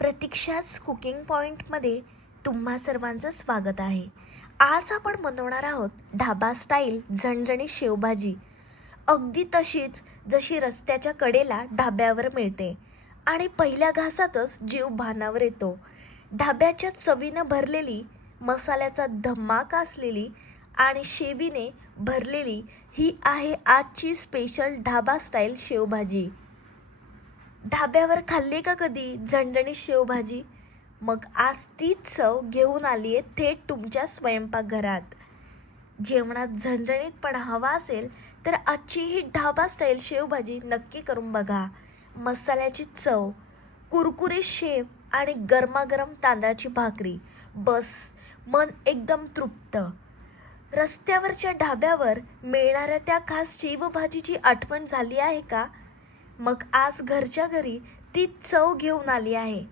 प्रतीक्षाच cooking पॉईंटमध्ये तुम्हा सर्वांचं स्वागत आहे. आज आपण बनवणार आहोत ढाबा स्टाईल झणझणी शेवभाजी. अगदी तशीच जशी रस्त्याच्या कडेला ढाब्यावर मिळते आणि पहिल्या घासातच जीव भानावर येतो. ढाब्याच्या चवीनं भरलेली मसाल्याचा धमाका असलेली आणि शेवीने भरलेली ही आहे आजची स्पेशल ढाबा स्टाईल शेवभाजी. ढाब्यावर खाल्ली का कधी? झणझणीत शेवभाजी. मग आज तीच चव घेऊन आली आहे थेट तुमच्या स्वयंपाकघरात. जेवणात झणझणीतपणा हवा असेल तर आजची ही ढाबा स्टाईल शेवभाजी नक्की करून बघा. मसाल्याची चव कुरकुरे शेव आणि गरमागरम तांदळाची भाकरी. बस मन एकदम तृप्त. रस्त्यावरच्या ढाब्यावर मिळणाऱ्या त्या खास शेवभाजीची आठवण झाली आहे का? मग आज घरच्या घरी ती चव घेऊन आली आहे.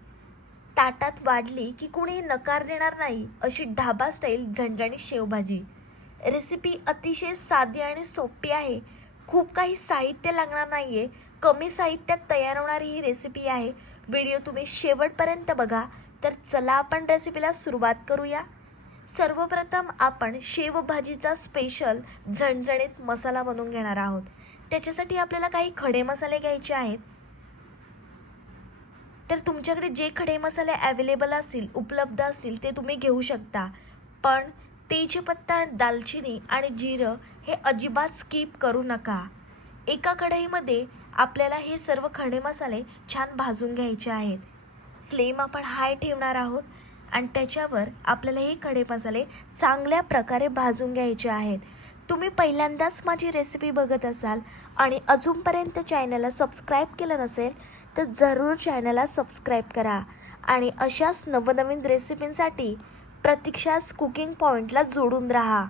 ताटात वाढली की कुणी नकार देणार नाही अशी ढाबा स्टाईल झणझणीत शेवभाजी. रेसिपी अतिशय साधी आणि सोपी आहे. खूप काही साहित्य लागणार नाही आहे कमी साहित्यात तयार होणारी ही रेसिपी आहे. व्हिडिओ तुम्ही शेवटपर्यंत बघा. तर चला आपण रेसिपीला सुरुवात करूया. सर्वप्रथम आपण शेवभाजीचा स्पेशल झणझणीत मसाला बनवून घेणार आहोत. त्याच्यासाठी आपल्याला काही खडे मसाले घ्यायचे आहेत. तर तुमच्याकडे जे खडे मसाले अवेलेबल असतील उपलब्ध असतील ते तुम्ही घेऊ शकता. पण तेजपत्ता दालचिनी आणि जिरं हे अजिबात स्किप करू नका. एका कढईमध्ये आपल्याला हे सर्व खडे मसाले छान भाजून घ्यायचे आहेत. फ्लेम आपण हाय ठेवणार आहोत आणि त्याच्यावर आपल्याला हे खडे मसाले चांगल्या प्रकारे भाजून घ्यायचे आहेत. तुम्ही पहिल्यांदाच माझी रेसिपी बघत असाल आणि अजूनपर्यंत चॅनलला सबस्क्राईब केलं नसेल तर जरूर चॅनलला सबस्क्राईब करा. आणि अशाच नवनवीन रेसिपींसाठी प्रतीक्षाच कुकिंग पॉईंटला जोडून राहा.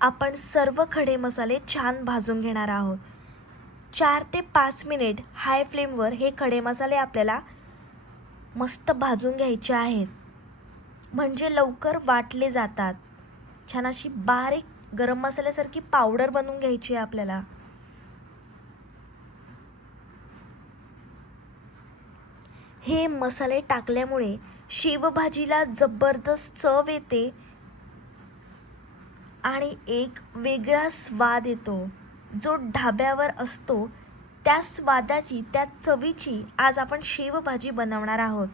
आपण सर्व खडे मसाले छान भाजून घेणार आहोत. चार ते पाच मिनिट हाय फ्लेमवर हे खडे मसाले आपल्याला मस्त भाजून घ्यायचे आहेत. म्हणजे लवकर वाटले जातात. छान अशी बारीक गरम मसाल्यासारखी पावडर बनवून घ्यायची आहे आपल्याला. हे मसाले टाकल्यामुळे शेवभाजीला जबरदस्त चव येते आणि एक वेगळा स्वाद येतो. जो ढाब्यावर असतो त्या स्वादाची त्या चवीची आज आपण शेवभाजी बनवणार आहोत.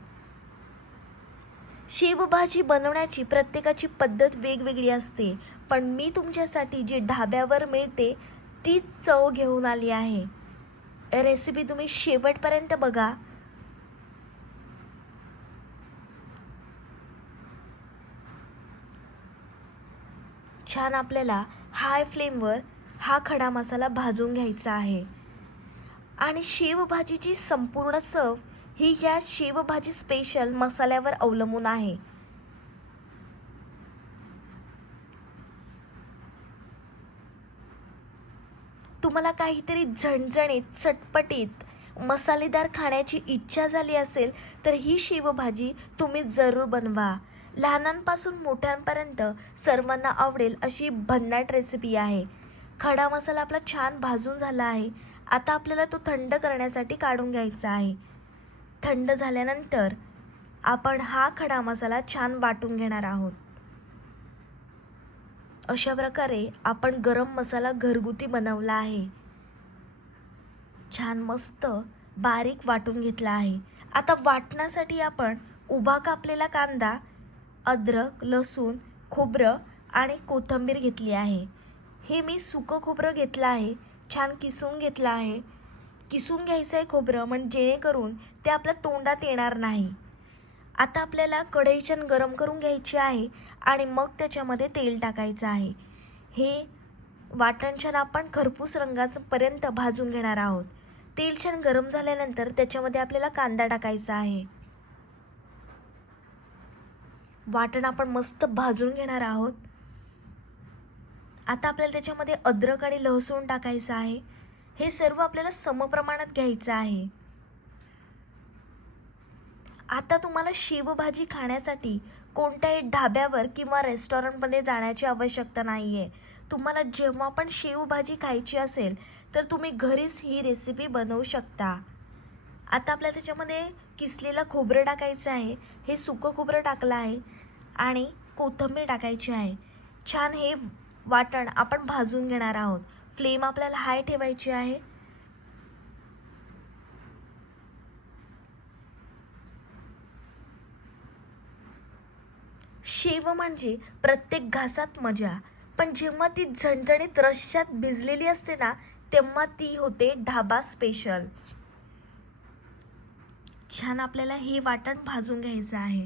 शेवभाजी बनवण्याची प्रत्येकाची पद्धत वेगवेगळी असते. पण मी तुमच्यासाठी जी ढाब्यावर मिळते तीच चव घेऊन आली आहे. रेसिपी तुम्ही शेवटपर्यंत बघा. छान आपल्याला हाय फ्लेमवर हा खडा मसाला भाजून घ्यायचा आहे. आणि शेवभाजीची संपूर्ण चव ही ह्या शेवभाजी स्पेशल मसाल्यावर अवलंबून आहे. तुम्हाला काहीतरी झणझणीत चटपटीत मसालेदार खाण्याची इच्छा झाली असेल तर ही शेवभाजी तुम्ही जरूर बनवा. लहानांपासून मोठ्यांपर्यंत सर्वांना आवडेल अशी भन्नाट रेसिपी आहे. खडा मसाला आपला छान भाजून झाला आहे. आता आपल्याला तो थंड करण्यासाठी काढून घ्यायचा आहे. थंड झाल्यानंतर आपण हा खडा मसाला छान वाटून घेणार आहोत. अशा प्रकारे आपण गरम मसाला घरगुती बनवला आहे. छान मस्त बारीक वाटून घेतला आहे. आता वाटण्यासाठी आपण उभा कापलेला कांदा अद्रक लसूण खोबरं आणि कोथिंबीर घेतली आहे. हे मी सुकं खोबरं घेतलं आहे छान किसून घेतलं आहे. किसून घ्यायचं आहे खोबरं म्हणजे जेणेकरून ते आपल्या तोंडात येणार नाही. आता आपल्याला कढई छान गरम करून घ्यायची आहे आणि मग त्याच्यामध्ये तेल टाकायचं आहे. हे वाटण छान आपण खरपूस रंगाचं पर्यंत भाजून घेणार आहोत. तेल छान गरम झाल्यानंतर त्याच्यामध्ये आपल्याला कांदा टाकायचा आहे. वाटण आपण मस्त भाजून घेणार आहोत. आता आपल्याला त्याच्यामध्ये अद्रक आणि लसूण टाकायचं आहे. हे सर्व आपल्याला समप्रमाणात घ्यायचं आहे. आता तुम्हाला शेवभाजी खाण्यासाठी कोणत्याही ढाब्यावर किंवा रेस्टॉरंटमध्ये जाण्याची आवश्यकता नाही आहे तुम्हाला जेव्हा पण शेवभाजी खायची असेल तर तुम्ही घरीच ही रेसिपी बनवू शकता. आता आपल्याला त्याच्यामध्ये किसलेलं खोबरं टाकायचं आहे. हे सुकं खोबरं टाकलं आहे आणि कोथिंबीर टाकायची आहे. छान हे वाटण आपण भाजून घेणार आहोत. फ्लेम आपल्याला हाय ठेवायची आहे. शेव म्हणजे प्रत्येक घासात मजा. पण जेव्हा ती झणझणीत रश्यात भिजलेली असते ना तेव्हा ती होते ढाबा स्पेशल छान आपल्याला हे वाटण भाजून घ्यायचं आहे.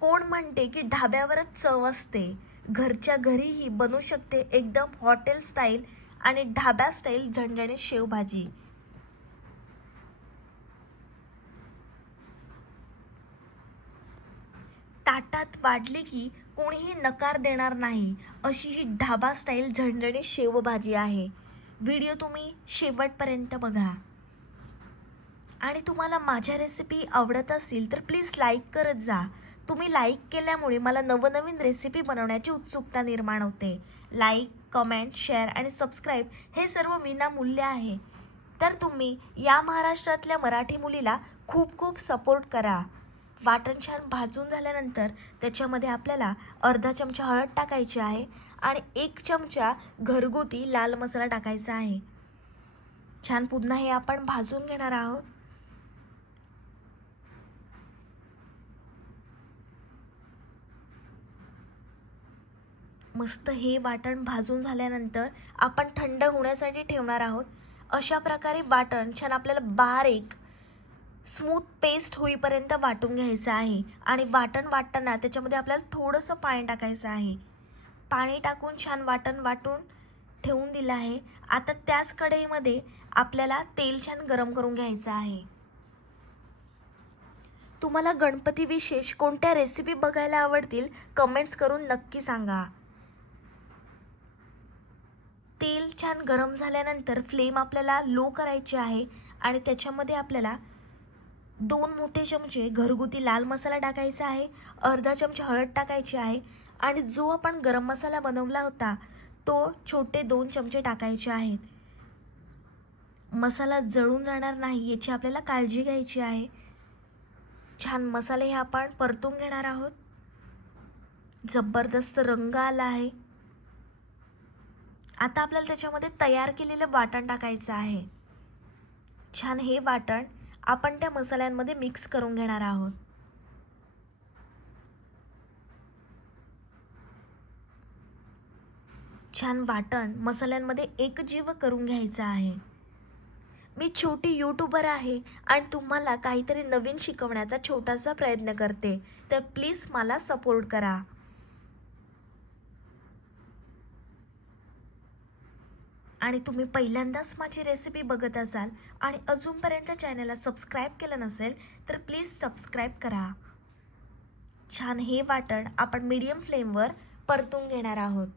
कोण म्हणते की ढाब्यावरच चव असते. घरच्या घरीही बनू शकते एकदम हॉटेल स्टाईल आणि ढाब्या स्टाईल झणझणीत शेवभाजी. ताटात वाढली की कोणीही नकार देणार नाही. अशी ही ढाबा स्टाईल झणझणीत शेवभाजी आहे. व्हिडिओ तुम्ही शेवटपर्यंत बघा. आणि तुम्हाला माझ्या रेसिपी आवडत असतील तर प्लीज लाईक करत जा. तुम्ही लाईक केल्यामुळे मला नवनवीन रेसिपी बनवण्याची उत्सुकता निर्माण होते. लाईक कमेंट शेअर आणि सबस्क्राईब हे सर्व विनामूल्य आहे. तर तुम्ही या महाराष्ट्रातल्या मराठी मुलीला खूप खूप सपोर्ट करा. वाटण छान भाजून झाल्यानंतर त्याच्यामध्ये आपल्याला अर्धा चमचा हळद टाकायची आहे आणि एक चमचा घरगुती लाल मसाला टाकायचा आहे. छान पुन्हा हे आपण भाजून घेणार आहोत. मस्त हे वाटण भाजून झाल्यानंतर आपण थंड होण्यासाठी ठेवणार आहोत. अशा प्रकारे वाटण छान आपल्याला बारीक स्मूथ पेस्ट होईपर्यंत वाटून घ्यायचं आहे. आणि वाटण वाटताना त्याच्यामध्ये आपल्याला थोडंसं पाणी टाकायचं आहे. पाणी टाकून छान वाटण वाटून ठेवून दिलं आहे. आता त्याच कढईमध्ये आपल्याला तेल छान गरम करून घ्यायचं आहे. तुम्हाला गणपती विशेष कोणत्या रेसिपी बघायला आवडतील कमेंट्स करून नक्की सांगा. तेल छान गरम झाल्यानंतर फ्लेम आपल्याला लो करायची आहे आणि त्याच्यामध्ये आपल्याला दोन मोठे चमचे घरगुती लाल मसाला टाकायचा आहे अर्धा चमचा हळद टाकायची आहे आणि जो आपण गरम मसाला बनवला होता तो छोटे दोन चमचे टाकायचे आहेत. मसाला जळून जाणार नाही याची आपल्याला काळजी घ्यायची आहे. छान मसाले हे आपण परतून घेणार आहोत. जबरदस्त रंग आला आहे. आता आपल्याला त्याच्यामध्ये तयार केलेलं वाटण टाकायचं आहे. छान हे वाटण आपण त्या मसाल्यांमध्ये मिक्स करून घेणार आहोत. छान वाटण मसाल्यांमध्ये एकजीव करून घ्यायचं आहे. मी छोटी यूट्यूबर आहे आणि तुम्हाला काहीतरी नवीन शिकवण्याचा छोटासा प्रयत्न करते. तर प्लीज मला सपोर्ट करा. आणि तुम्ही पहिल्यांदाच माझी रेसिपी बघत असाल आणि अजूनपर्यंत चॅनलला सबस्क्राईब केलं नसेल तर प्लीज सबस्क्राईब करा. छान हे वाटण आपण मीडियम फ्लेमवर परतून घेणार आहोत.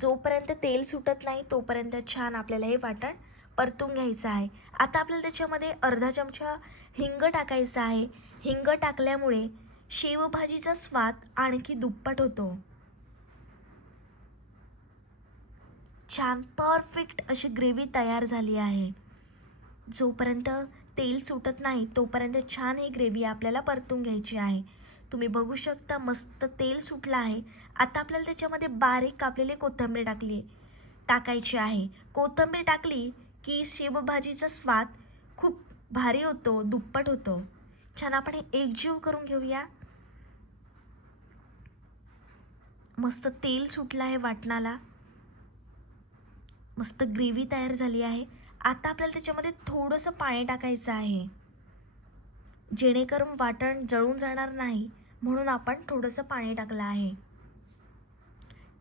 जोपर्यंत तेल सुटत नाही तोपर्यंत छान आपल्याला हे वाटण परतून घ्यायचं आहे. आता आपल्याला त्याच्यामध्ये अर्धा चमचा हिंग टाकायचा आहे. हिंग टाकल्यामुळे शेवभाजीचा स्वाद आणखी दुप्पट होतो. छान परफेक्ट अशी ग्रेव्ही तयार झाली आहे. जोपर्यंत तेल सुटत नाही तोपर्यंत छान ही ग्रेव्ही आपल्याला परतून घ्यायची आहे. तुम्ही बघू शकता मस्त तेल सुटलं आहे. आता आपल्याला त्याच्यामध्ये बारीक कापलेली कोथिंबीर टाकली टाकायची आहे. कोथिंबीर टाकली की शेवभाजीचा स्वाद खूप भारी होतो दुप्पट होतो. छान आपण हे एकजीव करून घेऊया. मस्त तेल सुटलं आहे वाटणाला. मस्त ग्रेव्ही तयार झाली आहे. आता आपल्याला त्याच्यामध्ये थोडंसं पाणी टाकायचं आहे. जेणेकरून वाटण जळून जाणार नाही म्हणून आपण थोडंसं पाणी टाकलं आहे.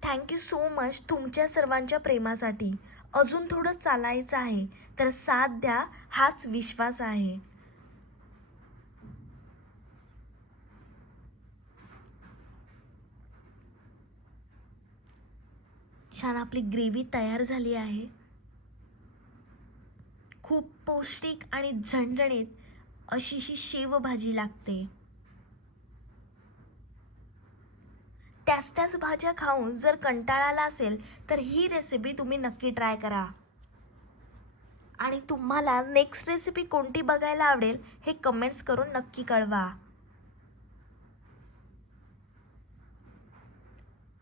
थँक्यू सो मच तुमच्या सर्वांच्या प्रेमासाठी. अजून थोडं चालायचं आहे तर साथ द्या हाच विश्वास आहे. छान आपली ग्रेव्ही तयार झाली आहे. खूप पौष्टिक आणि झणझणीत अशी ही शेवभाजी लागते. त्याच त्याच भाज्या खाऊन जर कंटाळा आला असेल तर ही रेसिपी तुम्ही नक्की ट्राय करा. आणि तुम्हाला नेक्स्ट रेसिपी कोणती बघायला आवडेल हे कमेंट्स करून नक्की कळवा.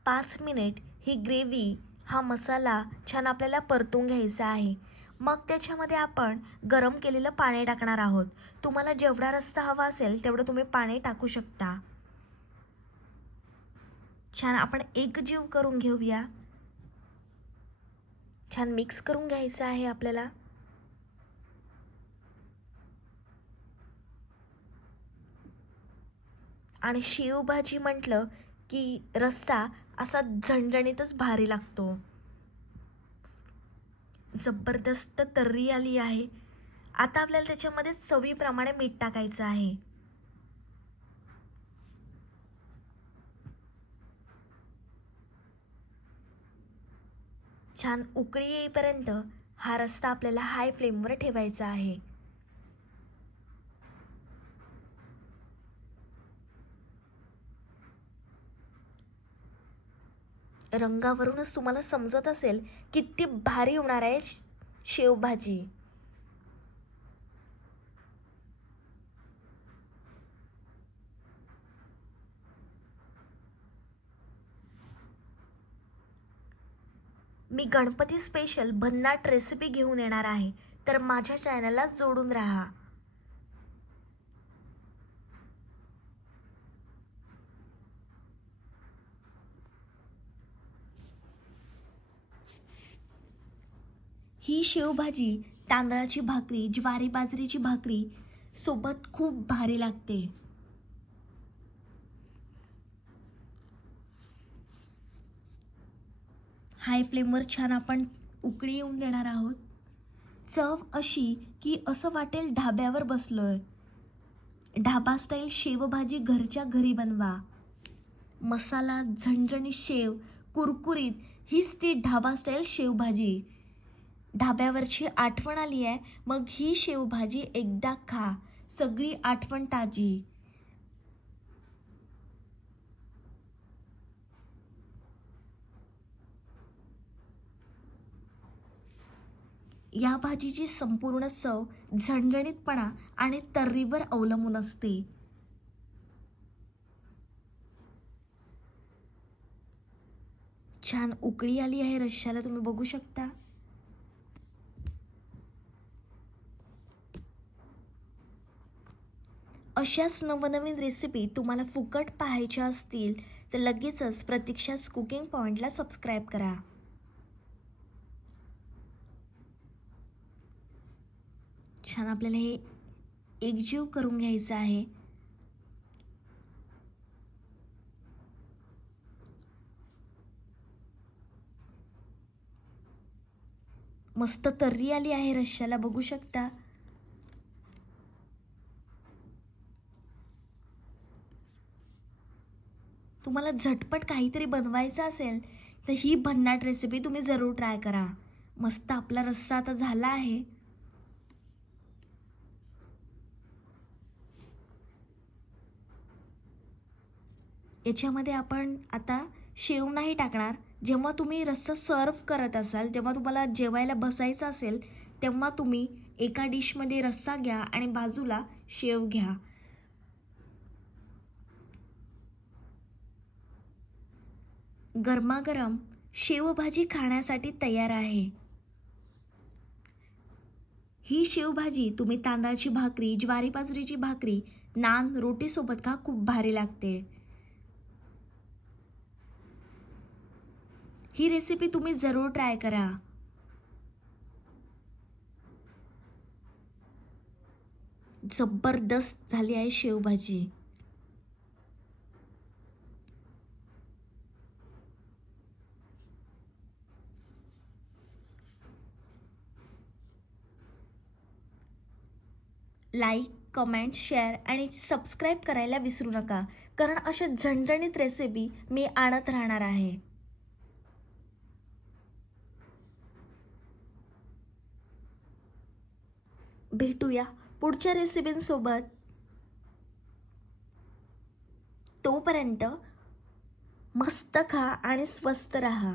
पाच मिनिट ही ग्रेव्ही हा मसाला छान आपल्याला परतून घ्यायचा आहे. मग त्याच्यामध्ये आपण गरम केलेलं पाणी टाकणार आहोत. तुम्हाला जेवढा रस्ता हवा असेल तेवढं तुम्ही पाणी टाकू शकता. छान आपण एक जीव करून घेऊया. छान मिक्स करून घ्यायचं आहे आपल्याला. आणि शेवभाजी म्हटलं की रस्ता असा झणझणीतच भारी लागतो. जबरदस्त तर्री आली आहे. आता आपल्याला त्याच्यामध्ये चवीप्रमाणे मीठ टाकायचं आहे. छान उकळी येईपर्यंत हा रस्ता आपल्याला हाय फ्लेमवर ठेवायचा आहे. रंगावरूनच तुम्हाला समजत असेल किती भारी होणार आहे शेवभाजी. मी गणपती स्पेशल भन्नाट रेसिपी घेऊन येणार आहे. तर माझ्या चॅनलला जोडून राहा. ही शेवभाजी तांदळाची भाकरी ज्वारी बाजरीची भाकरी सोबत खूप भारी लागते. हाय फ्लेमवर छान आपण उकळी येऊन देणार आहोत. चव अशी की असं वाटेल ढाब्यावर बसलोय. ढाबा स्टाईल शेवभाजी घरच्या घरी बनवा. मसाला झणझणी शेव कुरकुरीत हीच ती ढाबा स्टाईल शेवभाजी. ढाब्यावरची आठवण आली आहे. मग ही शेवभाजी एकदा खा. सगळी आठवण ताजी. या भाजीची संपूर्ण चव झणझणीतपणा आणि तर्रीवर अवलंबून असते. छान उकळी आली आहे रश्श्याला तुम्ही बघू शकता. अशाच नवनवीन रेसिपी तुम्हाला फुकट पाहायच्या असतील तर लगेचच प्रतीक्षाच कुकिंग पॉईंटला सबस्क्राईब करा. छान आपल्याला हे एकजीव करून घ्यायचं आहे. मस्त तर्री आली आहे रश्श्याला बघू शकता. तुम्हाला झटपट काहीतरी बनवायचं असेल तर ही भन्नाट रेसिपी तुम्ही जरूर ट्राय करा. मस्त आपला रस्सा आता झाला आहे. याच्यामध्ये आपण आता शेव नाही टाकणार. जेव्हा तुम्ही रस्सा सर्व करत असाल जेव्हा तुम्हाला जेवायला बसायचं असेल तेव्हा तुम्ही एका डिशमध्ये रस्सा घ्या आणि बाजूला शेव घ्या. गरमागरम शेवभाजी खाण्यासाठी तयार आहे. ही शेवभाजी तुम्ही तांदळाची भाकरी ज्वारी बाजरीची भाकरी नान रोटीसोबत खा खूप भारी लागते. ही रेसिपी तुम्ही जरूर ट्राय करा. जबरदस्त झाली आहे शेवभाजी. लाईक कमेंट शेअर आणि सबस्क्राईब करायला विसरू नका. कारण अशा झणझणीत रेसिपी मी आणत राहणार आहे. भेटूया पुढच्या रेसिपींसोबत तोपर्यंत मस्त खा आणि स्वस्त रहा.